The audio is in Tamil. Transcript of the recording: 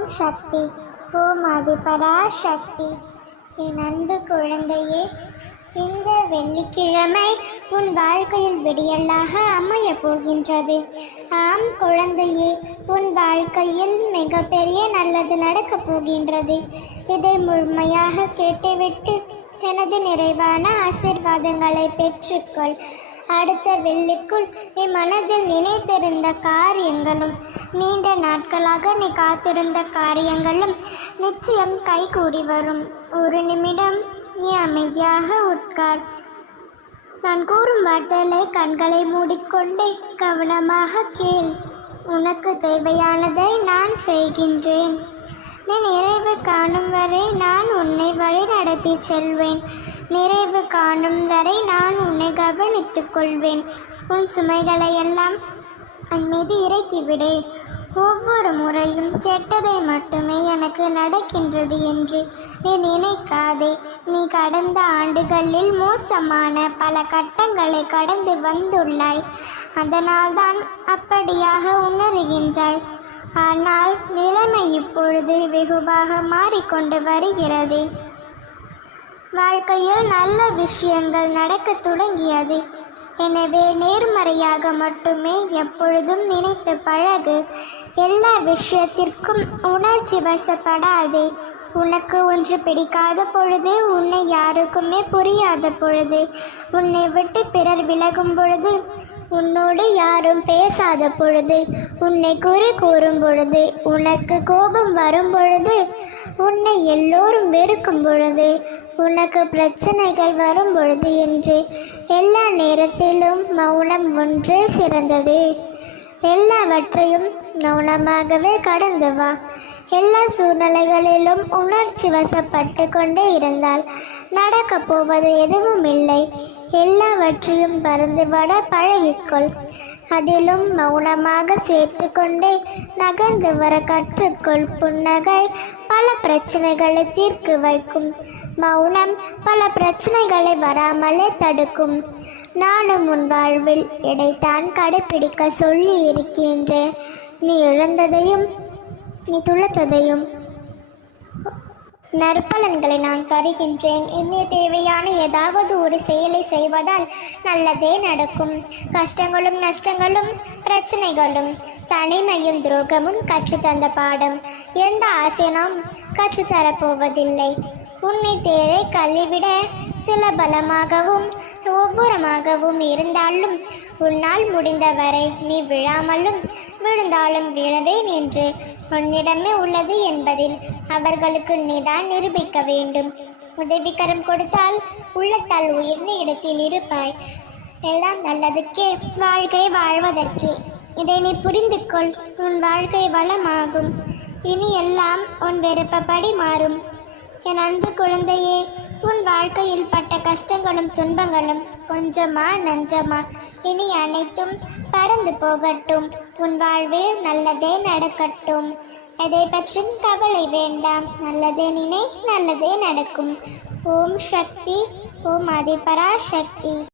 ஓம் சக்தி. ஓம் ஆதிபராசக்தி. என் அன்பு குழந்தையே, இந்த வெள்ளிக்கிழமை உன் வாழ்க்கையில் விடியலாக அமையப் போகின்றது. ஆம் குழந்தையே, உன் வாழ்க்கையில் மிகப்பெரிய நல்லது நடக்கப் போகின்றது. இதை முழுமையாக கேட்டுவிட்டு எனது நிறைவான ஆசீர்வாதங்களை பெற்றுக்கொள். அடுத்த வெள்ளிக்குள் நீ மனதில் நினைத்திருந்த காரியங்களும், நீண்ட நாட்களாக நீ காத்திருந்த காரியங்களும் நிச்சயம் கைகூடி வரும். ஒரு நிமிடம் நீ அமைதியாக உட்கார். நான் கூறும் வார்த்தைகளை கண்களை மூடிக்கொண்டே கவனமாக கேள். உனக்கு தேவையானதை நான் செய்கின்றேன். நீ நிறைவு காணும் வரை நான் உன்னை வழி நடத்தி செல்வேன். நிறைவு காணும் வரை நான் உன்னை கவனித்துக் கொள்வேன். உன் சுமைகளை எல்லாம் என் மீது இறக்கிவிடு. ஒவ்வொரு முறையும் கெட்டதை மட்டுமே எனக்கு நடக்கின்றது என்று நீ நினைக்காதே. நீ கடந்த ஆண்டுகளில் மோசமான பல கட்டங்களை கடந்து வந்துள்ளாய். அதனால்தான் அப்படியாக உணர்கின்றாய். ஆனால் நிலைமை இப்பொழுது வெகுவாக மாறிக்கொண்டு வருகிறது. வாழ்க்கையில் நல்ல விஷயங்கள் நடக்க தொடங்கியது. எனவே நேர்மறையாக மட்டுமே எப்பொழுதும் நினைத்து பழகு. எல்லா விஷயத்திற்கும் உணர்ச்சி வசப்படாதே. உனக்கு ஒன்று பிடிக்காத பொழுது, உன்னை யாருக்குமே புரியாத பொழுது, உன்னை விட்டு பிறர் விலகும் பொழுது, உன்னோடு யாரும் பேசாத பொழுது, உன்னை குறை கூறும் பொழுது, உனக்கு கோபம் வரும் பொழுது, உன்னை எல்லோரும் வெறுக்கும் பொழுது, உனக்கு பிரச்சனைகள் வரும் பொழுது என்று எல்லா நேரத்திலும் மௌனம் ஒன்றே சிறந்தது. எல்லாவற்றையும் மௌனமாகவே கடந்து வா. எல்லா சூழ்நிலைகளிலும் உணர்ச்சி வசப்பட்டு கொண்டே இருந்தால் நடக்கப் போவது எதுவும் இல்லை. எல்லாவற்றையும் பறந்து வட பழகிக்கொள். அதிலும் மௌனமாக சேர்த்து கொண்டே நகர்ந்து வர கற்றுக்கொள். புன்னகை பல பிரச்சனைகளை தீர்க்க வைக்கும். மௌனம் பல பிரச்சனைகளை வராமலே தடுக்கும். நானும் உன் வாழ்வில் இதைத்தான் கடைப்பிடிக்க சொல்லி இருக்கின்றேன். நீ இழந்ததையும் நீ துளைத்ததையும் நற்பலன்களை நான் தருகின்றேன். இன்னும் தேவையான ஏதாவது ஒரு செயலை செய்வதால் நல்லதே நடக்கும். கஷ்டங்களும் நஷ்டங்களும் பிரச்சனைகளும் தனிமையும் துரோகமும் கற்றுத்தந்த பாடம் எந்த ஆசையும் கற்றுத்தரப்போவதில்லை. உன்னை தேவை கல்விவிட சில பலமாகவும் ஒவ்வொருமாகவும் இருந்தாலும் உன்னால் முடிந்தவரை நீ விழாமலும் விழுந்தாலும் விழவேன் என்று உன்னிடமே உள்ளது என்பதில் அவர்களுக்கு நீதான் நிரூபிக்க வேண்டும். உதவிக்கரம் கொடுத்தால் உள்ளத்தால் உயர்ந்த இடத்தில் இருப்பாய். எல்லாம் நல்லதுக்கே, வாழ்க்கை வாழ்வதற்கே. இதை நீ புரிந்து கொள். உன் வாழ்க்கை வளமாகும். இனி எல்லாம் உன் விருப்பப்படி மாறும். என் அன்பு குழந்தையே, உன் வாழ்க்கையில் பட்ட கஷ்டங்களும் துன்பங்களும் கொஞ்சமா நஞ்சமா, இனி அனைத்தும் பறந்து போகட்டும். உன் வாழ்வில் நல்லதே நடக்கட்டும். எதை பற்றும் கவலை வேண்டாம். நல்லதே நினை, நல்லதே நடக்கும். ஓம் சக்தி. ஓம் ஆதிபராசக்தி.